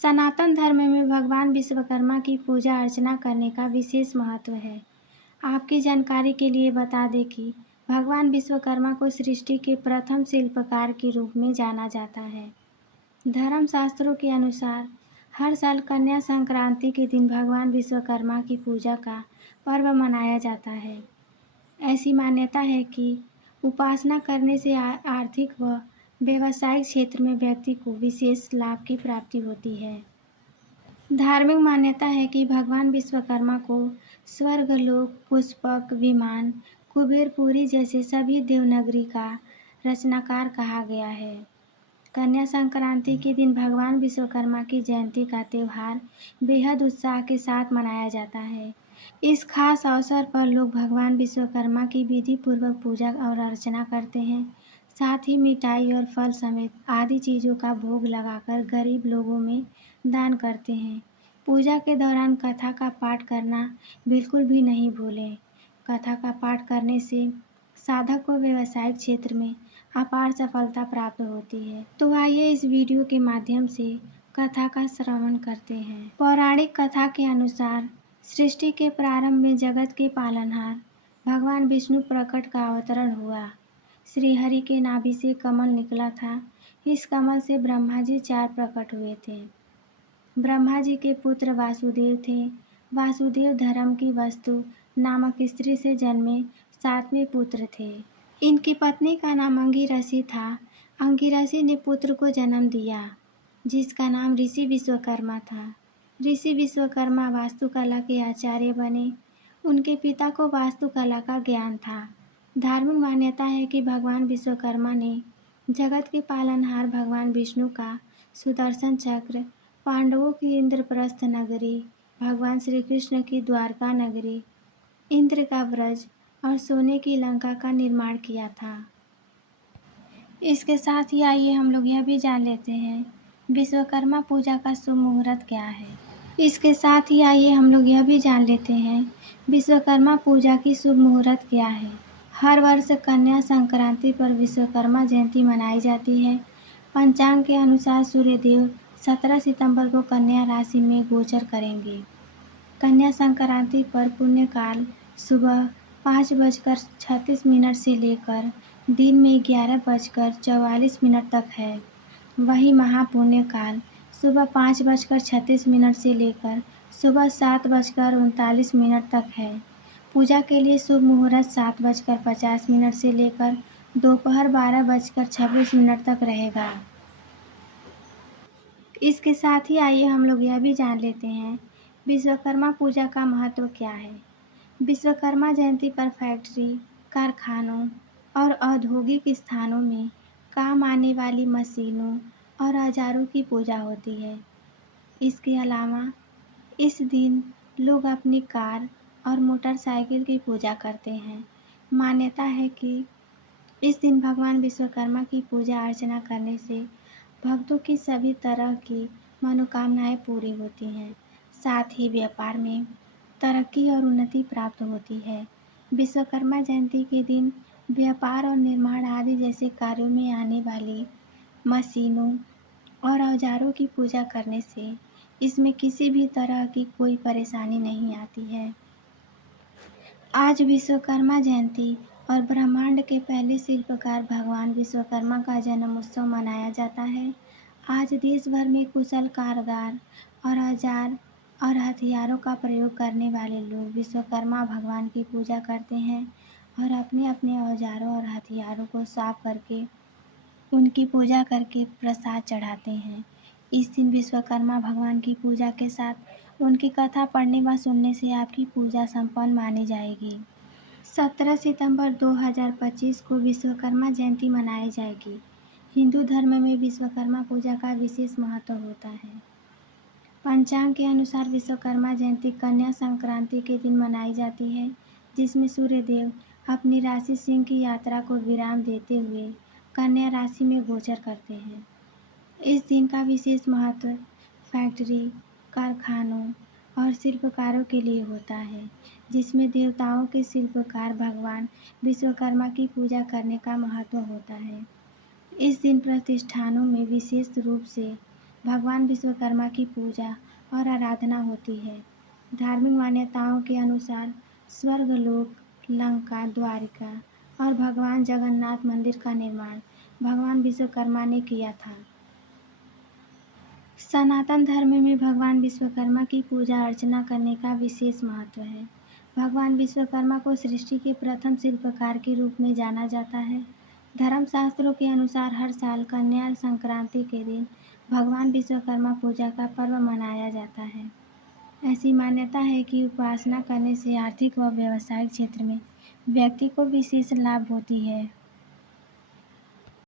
सनातन धर्म में भगवान विश्वकर्मा की पूजा अर्चना करने का विशेष महत्व है। आपकी जानकारी के लिए बता दें कि भगवान विश्वकर्मा को सृष्टि के प्रथम शिल्पकार के रूप में जाना जाता है। धर्मशास्त्रों के अनुसार हर साल कन्या संक्रांति के दिन भगवान विश्वकर्मा की पूजा का पर्व मनाया जाता है। ऐसी मान्यता है कि उपासना करने से आर्थिक व व्यावसायिक क्षेत्र में व्यक्ति को विशेष लाभ की प्राप्ति होती है। धार्मिक मान्यता है कि भगवान विश्वकर्मा को स्वर्गलोक, पुष्पक विमान, कुबेरपुरी जैसे सभी देवनागरी का रचनाकार कहा गया है। कन्या संक्रांति के दिन भगवान विश्वकर्मा की जयंती का त्यौहार बेहद उत्साह के साथ मनाया जाता है। इस खास अवसर पर लोग भगवान विश्वकर्मा की विधि पूर्वक पूजा और अर्चना करते हैं। साथ ही मिठाई और फल समेत आदि चीज़ों का भोग लगाकर गरीब लोगों में दान करते हैं। पूजा के दौरान कथा का पाठ करना बिल्कुल भी नहीं भूलें। कथा का पाठ करने से साधक को व्यावसायिक क्षेत्र में अपार सफलता प्राप्त होती है। तो आइए इस वीडियो के माध्यम से कथा का श्रवण करते हैं। पौराणिक कथा के अनुसार सृष्टि के प्रारंभ में जगत के पालनहार भगवान विष्णु प्रकट का अवतरण हुआ। श्री हरि के नाभि से कमल निकला था। इस कमल से ब्रह्मा जी 4 प्रकट हुए थे। ब्रह्मा जी के पुत्र वासुदेव थे। वासुदेव धर्म की वस्तु नामक स्त्री से जन्मे 7वें पुत्र थे। इनकी पत्नी का नाम अंगिरसी था। अंगिरसी ने पुत्र को जन्म दिया जिसका नाम ऋषि विश्वकर्मा था। ऋषि विश्वकर्मा वास्तुकला के आचार्य बने। उनके पिता को वास्तुकला का ज्ञान था। धार्मिक मान्यता है कि भगवान विश्वकर्मा ने जगत के पालनहार भगवान विष्णु का सुदर्शन चक्र, पांडवों की इंद्रप्रस्थ नगरी, भगवान श्री कृष्ण की द्वारका नगरी, इंद्र का व्रज और सोने की लंका का निर्माण किया था। इसके साथ ही आइए हम लोग यह भी जान लेते हैं विश्वकर्मा पूजा का शुभ मुहूर्त क्या है। इसके साथ ही आइए हम लोग यह भी जान लेते हैं विश्वकर्मा पूजा की शुभ मुहूर्त क्या है। हर वर्ष कन्या संक्रांति पर विश्वकर्मा जयंती मनाई जाती है। पंचांग के अनुसार सूर्यदेव 17 सितंबर को कन्या राशि में गोचर करेंगे। कन्या संक्रांति पर पुण्यकाल सुबह 5:36 से लेकर दिन में 11:44 तक है। वही महापुण्य काल सुबह 5:36 से लेकर सुबह 7:39 तक है। पूजा के लिए शुभ मुहूर्त 7:50 से लेकर दोपहर 12:26 तक रहेगा। इसके साथ ही आइए हम लोग यह भी जान लेते हैं विश्वकर्मा पूजा का महत्व क्या है। विश्वकर्मा जयंती पर फैक्ट्री, कारखानों और औद्योगिक स्थानों में काम आने वाली मशीनों और औजारों की पूजा होती है। इसके अलावा इस दिन लोग अपनी कार और मोटरसाइकिल की पूजा करते हैं। मान्यता है कि इस दिन भगवान विश्वकर्मा की पूजा अर्चना करने से भक्तों की सभी तरह की मनोकामनाएं पूरी होती हैं। साथ ही व्यापार में तरक्की और उन्नति प्राप्त होती है। विश्वकर्मा जयंती के दिन व्यापार और निर्माण आदि जैसे कार्यों में आने वाली मशीनों और औजारों की पूजा करने से इसमें किसी भी तरह की कोई परेशानी नहीं आती है। आज विश्वकर्मा जयंती और ब्रह्मांड के पहले शिल्पकार भगवान विश्वकर्मा का जन्म उत्सव मनाया जाता है। आज देश भर में कुशल कारीगर और औजार और हथियारों का प्रयोग करने वाले लोग विश्वकर्मा भगवान की पूजा करते हैं और अपने अपने औजारों और हथियारों को साफ करके उनकी पूजा करके प्रसाद चढ़ाते हैं। इस दिन विश्वकर्मा भगवान की पूजा के साथ उनकी कथा पढ़ने व सुनने से आपकी पूजा संपन्न मानी जाएगी। 17 सितंबर 2025 को विश्वकर्मा जयंती मनाई जाएगी। हिंदू धर्म में विश्वकर्मा पूजा का विशेष महत्व होता है। पंचांग के अनुसार विश्वकर्मा जयंती कन्या संक्रांति के दिन मनाई जाती है, जिसमें सूर्यदेव अपनी राशि सिंह की यात्रा को विराम देते हुए कन्या राशि में गोचर करते हैं। इस दिन का विशेष महत्व फैक्ट्री, कारखानों और शिल्पकारों के लिए होता है, जिसमें देवताओं के शिल्पकार भगवान विश्वकर्मा की पूजा करने का महत्व होता है। इस दिन प्रतिष्ठानों में विशेष रूप से भगवान विश्वकर्मा की पूजा और आराधना होती है। धार्मिक मान्यताओं के अनुसार स्वर्गलोक, लंका, द्वारिका और भगवान जगन्नाथ मंदिर का निर्माण भगवान विश्वकर्मा ने किया था। सनातन धर्म में भगवान विश्वकर्मा की पूजा अर्चना करने का विशेष महत्व है। भगवान विश्वकर्मा को सृष्टि के प्रथम शिल्पकार के रूप में जाना जाता है। धर्मशास्त्रों के अनुसार हर साल कन्या संक्रांति के दिन भगवान विश्वकर्मा पूजा का पर्व मनाया जाता है। ऐसी मान्यता है कि उपासना करने से आर्थिक व व्यावसायिक क्षेत्र में व्यक्ति को विशेष लाभ होती है।